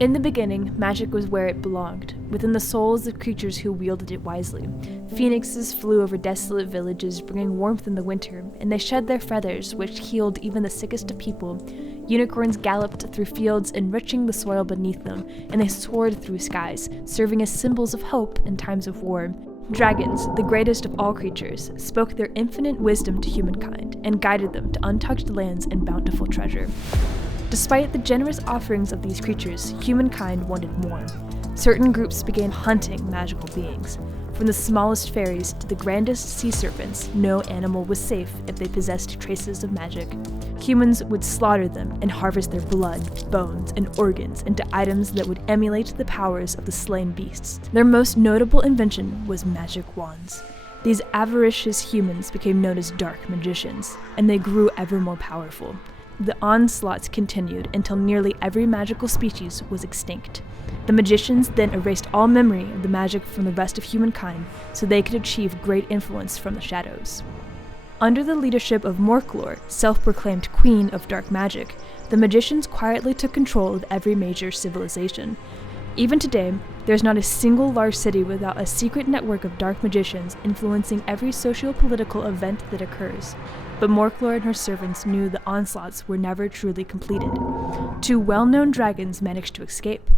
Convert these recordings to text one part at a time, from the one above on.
In the beginning, magic was where it belonged, within the souls of creatures who wielded it wisely. Phoenixes flew over desolate villages, bringing warmth in the winter, and they shed their feathers, which healed even the sickest of people. Unicorns galloped through fields, enriching the soil beneath them, and they soared through skies, serving as symbols of hope in times of war. Dragons, the greatest of all creatures, spoke their infinite wisdom to humankind, and guided them to untouched lands and bountiful treasure. Despite the generous offerings of these creatures, humankind wanted more. Certain groups began hunting magical beings. From the smallest fairies to the grandest sea serpents, no animal was safe if they possessed traces of magic. Humans would slaughter them and harvest their blood, bones, and organs into items that would emulate the powers of the slain beasts. Their most notable invention was magic wands. These avaricious humans became known as dark magicians, and they grew ever more powerful. The onslaughts continued until nearly every magical species was extinct. The magicians then erased all memory of the magic from the rest of humankind so they could achieve great influence from the shadows. Under the leadership of Morrissey, self-proclaimed queen of dark magic, the magicians quietly took control of every major civilization. Even today, there's not a single large city without a secret network of dark magicians influencing every socio-political event that occurs. But Morrissey and her servants knew the onslaughts were never truly completed. Two well-known dragons managed to escape.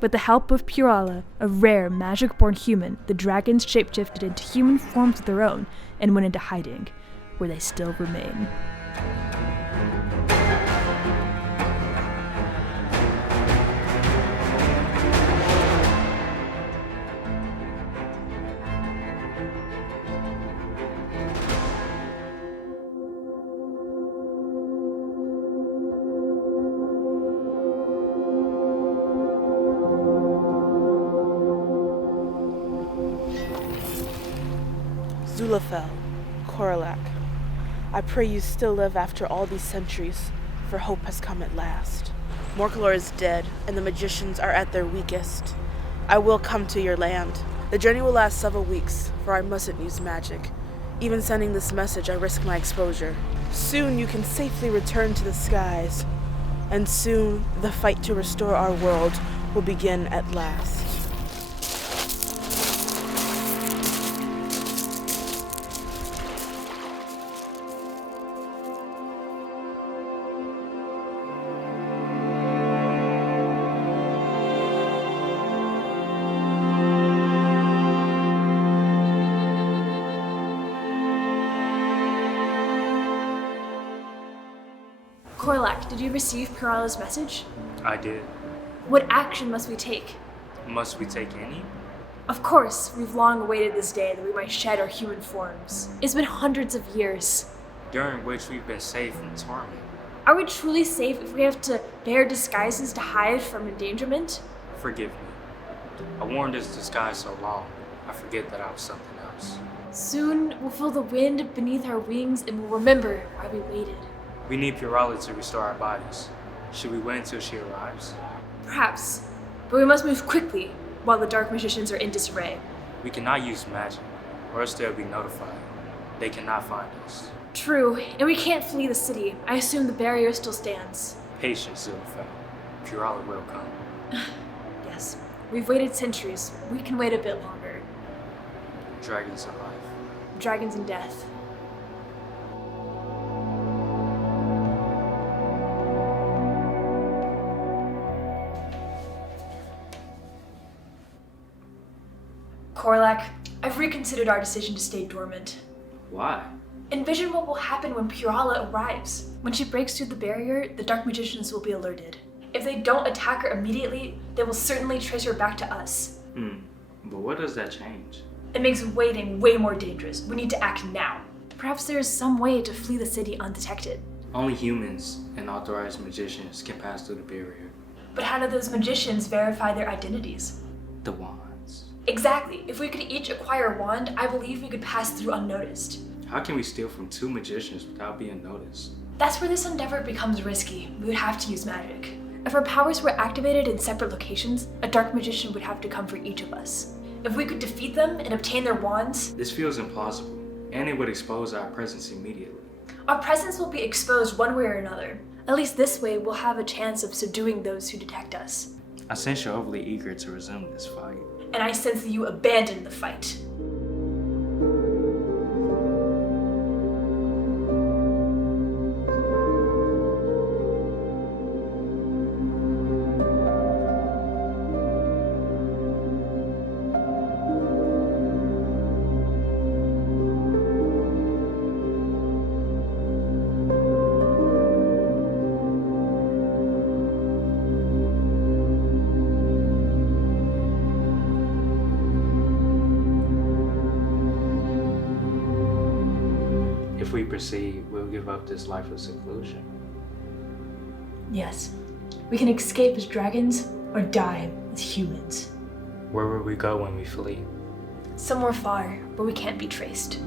With the help of Purala, a rare, magic-born human, the dragons shapeshifted into human forms of their own and went into hiding, where they still remain. Zulafel, Koralak, I pray you still live after all these centuries, for hope has come at last. Morrissey is dead, and the magicians are at their weakest. I will come to your land. The journey will last several weeks, for I mustn't use magic. Even sending this message, I risk my exposure. Soon you can safely return to the skies, and soon the fight to restore our world will begin at last. Korlak, did you receive Pirala's message? I did. What action must we take? Must we take any? Of course, we've long awaited this day that we might shed our human forms. It's been hundreds of years. During which we've been saved from torment. Are we truly safe if we have to bear disguises to hide from endangerment? Forgive me. I worn this disguise so long, I forget that I was something else. Soon we'll feel the wind beneath our wings and we'll remember why we waited. We need Purala to restore our bodies. Should we wait until she arrives? Perhaps, but we must move quickly while the dark magicians are in disarray. We cannot use magic, or else they'll be notified. They cannot find us. True, and we can't flee the city. I assume the barrier still stands. Patience, Zulafel. Purala will come. Yes, we've waited centuries. We can wait a bit longer. Dragons are life. Dragons and death. Korlak, I've reconsidered our decision to stay dormant. Why? Envision what will happen when Purala arrives. When she breaks through the barrier, the dark magicians will be alerted. If they don't attack her immediately, they will certainly trace her back to us. But what does that change? It makes waiting way more dangerous. We need to act now. Perhaps there is some way to flee the city undetected. Only humans and authorized magicians can pass through the barrier. But how do those magicians verify their identities? The wands. Exactly. If we could each acquire a wand, I believe we could pass through unnoticed. How can we steal from two magicians without being noticed? That's where this endeavor becomes risky. We would have to use magic. If our powers were activated in separate locations, a dark magician would have to come for each of us. If we could defeat them and obtain their wands... This feels implausible, and it would expose our presence immediately. Our presence will be exposed one way or another. At least this way, we'll have a chance of subduing those who detect us. I sense you're overly eager to resume this fight. And I sense that you abandoned the fight. If we proceed, we'll give up this life of seclusion. Yes. We can escape as dragons or die as humans. Where will we go when we flee? Somewhere far where we can't be traced.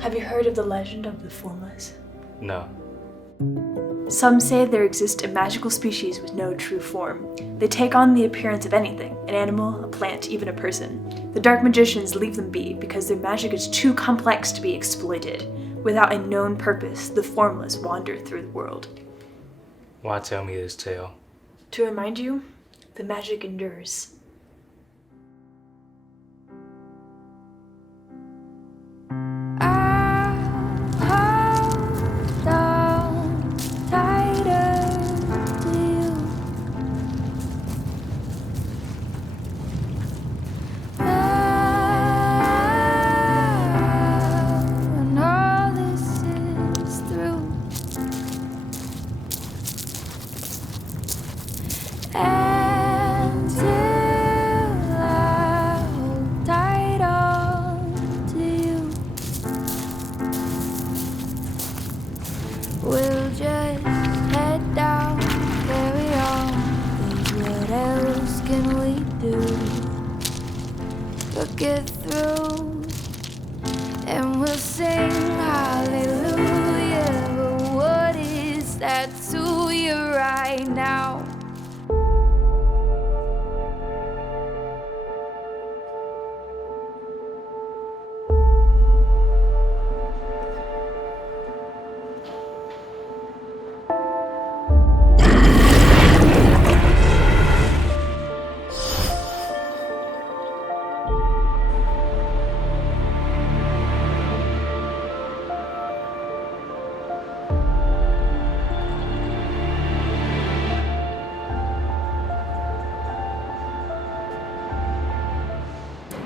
Have you heard of the legend of the Formless? No. Some say there exists a magical species with no true form. They take on the appearance of anything, an animal, a plant, even a person. The dark magicians leave them be because their magic is too complex to be exploited. Without a known purpose, the Formless wander through the world. Why tell me this tale? To remind you, the magic endures. We'll just head down, carry on, 'cause what else can we do but get through? And we'll sing hallelujah, but what is that to you right now?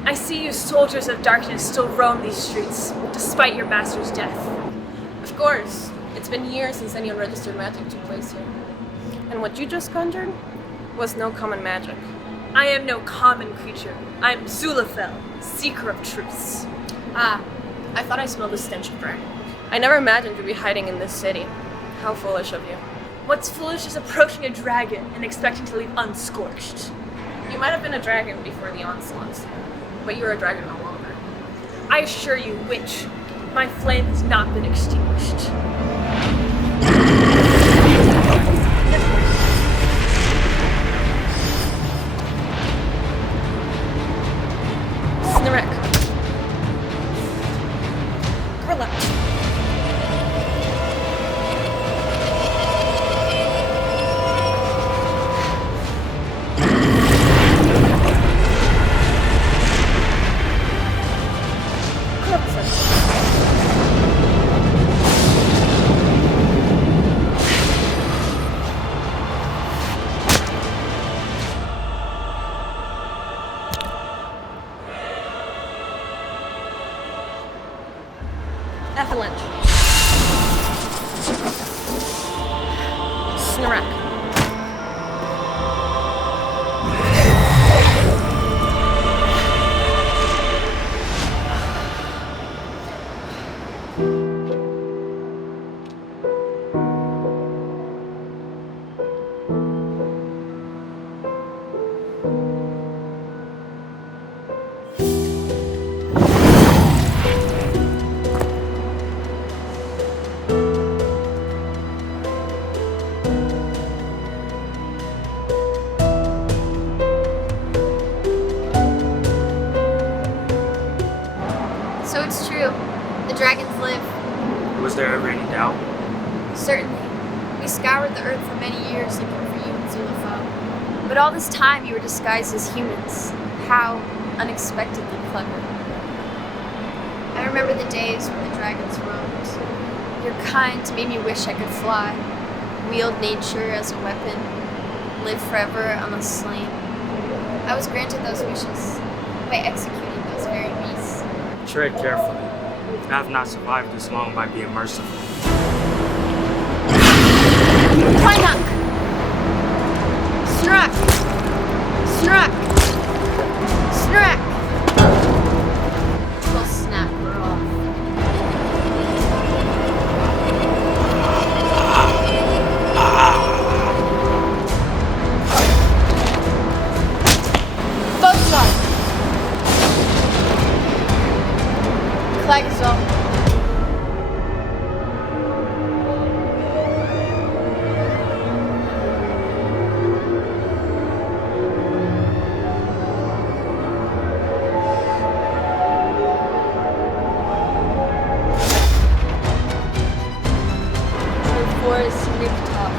I see you soldiers of darkness still roam these streets, despite your master's death. Of course. It's been years since any unregistered magic took place here. And what you just conjured was no common magic. I am no common creature. I am Zulafel, seeker of truths. Ah, I thought I smelled the stench of burn. I never imagined you'd be hiding in this city. How foolish of you. What's foolish is approaching a dragon and expecting to leave unscorched. You might have been a dragon before the Onslaughts, but you're a dragon no longer. I assure you, witch, my flame has not been extinguished. Snarek. Relax. Avalanche. Snarek. So it's true. The dragons live. Was there ever any doubt? Certainly. We scoured the earth for many years looking for you and Zulafel. But all this time you were disguised as humans. How unexpectedly clever. I remember the days when the dragons roamed. Your kind made me wish I could fly, wield nature as a weapon, live forever unslain. I was granted those wishes by executing those very beasts. Tread carefully. I have not survived this long by being merciful. Keilan! Snuck! Snuck! Snuck! We'll snap her off. Boatstar! Klagazol. Forest Riptop.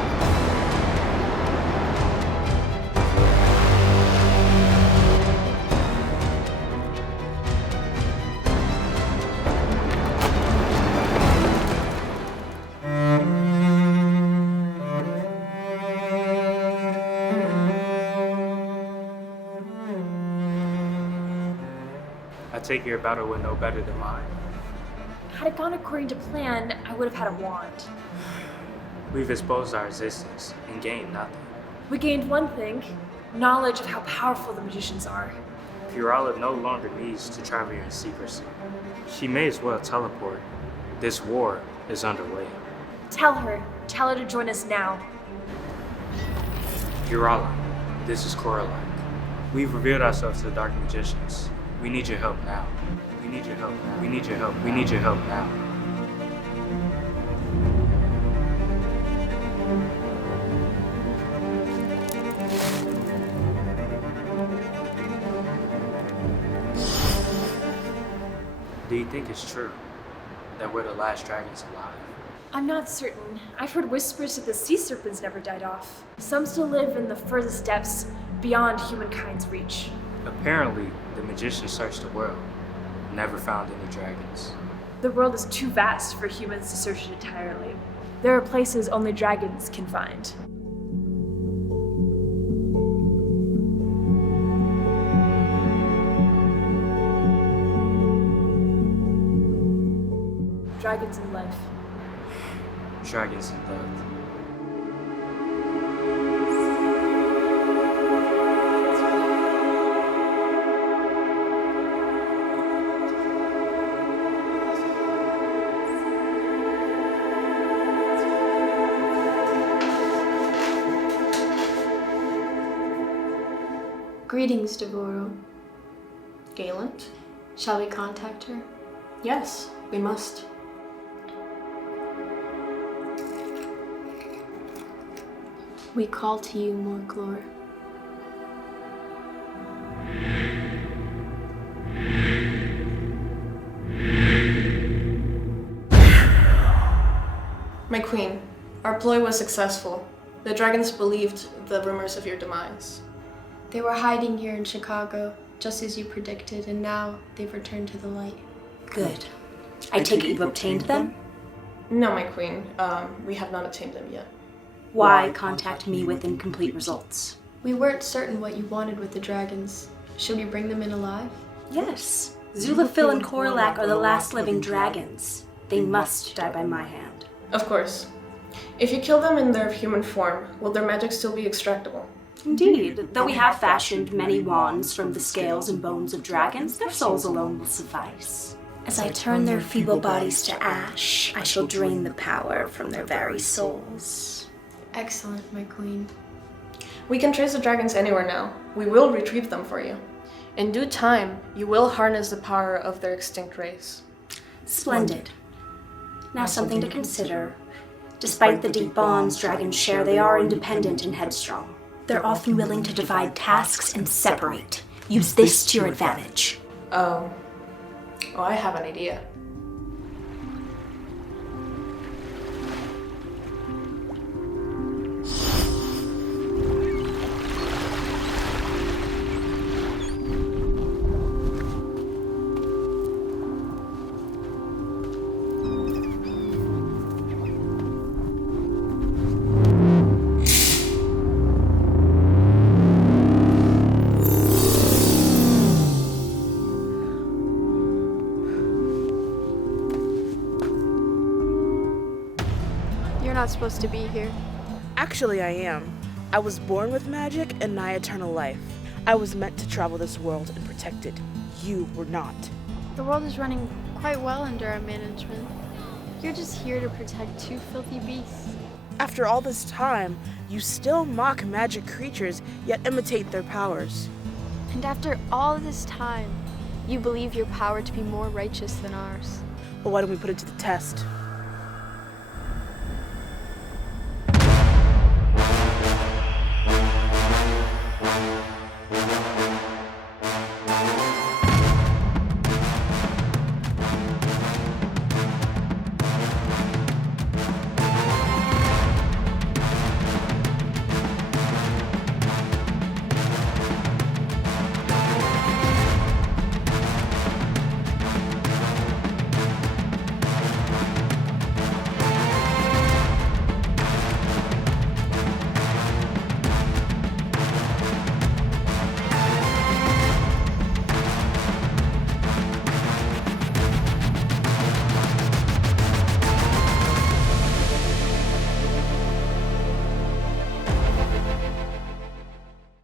I take your battle with no better than mine. Had it gone according to plan, I would have had a wand. We've exposed our existence and gained nothing. We gained one thing, knowledge of how powerful the magicians are. Purala no longer needs to travel here in secrecy. She may as well teleport. This war is underway. Tell her to join us now. Purala, this is Coraline. We've revealed ourselves to the dark magicians. We need your help now. We need your help now. We need your help. We need your help now. Do you think it's true that we're the last dragons alive? I'm not certain. I've heard whispers that the sea serpents never died off. Some still live in the furthest depths beyond humankind's reach. Apparently, the magicians searched the world, never found any dragons. The world is too vast for humans to search it entirely. There are places only dragons can find. Dragons in life. Dragons in death. Greetings, Devoro. Keilan? Shall we contact her? Yes, we must. We call to you, Morclor. My queen, our ploy was successful. The dragons believed the rumors of your demise. They were hiding here in Chicago, just as you predicted, and now they've returned to the light. Good. I take it you've obtained them? No, my queen. We have not obtained them yet. Why contact me with incomplete results? We weren't certain what you wanted with the dragons. Should we bring them in alive? Yes. Zulafil and Coraline are the last living dragons. They must die by my hand. Of course. If you kill them in their human form, will their magic still be extractable? Indeed, though we have fashioned many wands from the scales and bones of dragons, their souls alone will suffice. As I turn their feeble bodies to ash, I shall drain the power from their very souls. Excellent, my queen. We can trace the dragons anywhere now. We will retrieve them for you. In due time, you will harness the power of their extinct race. Splendid. Now something to consider. Despite the deep bonds dragons share, they are independent and headstrong. They're often willing to divide tasks and separate. Use this to your advantage. Oh, I have an idea. not supposed to be here. Actually, I am. I was born with magic and nigh eternal life. I was meant to travel this world and protect it. You were not. The world is running quite well under our management. You're just here to protect two filthy beasts. After all this time, you still mock magic creatures, yet imitate their powers. And after all this time, you believe your power to be more righteous than ours. But why don't we put it to the test?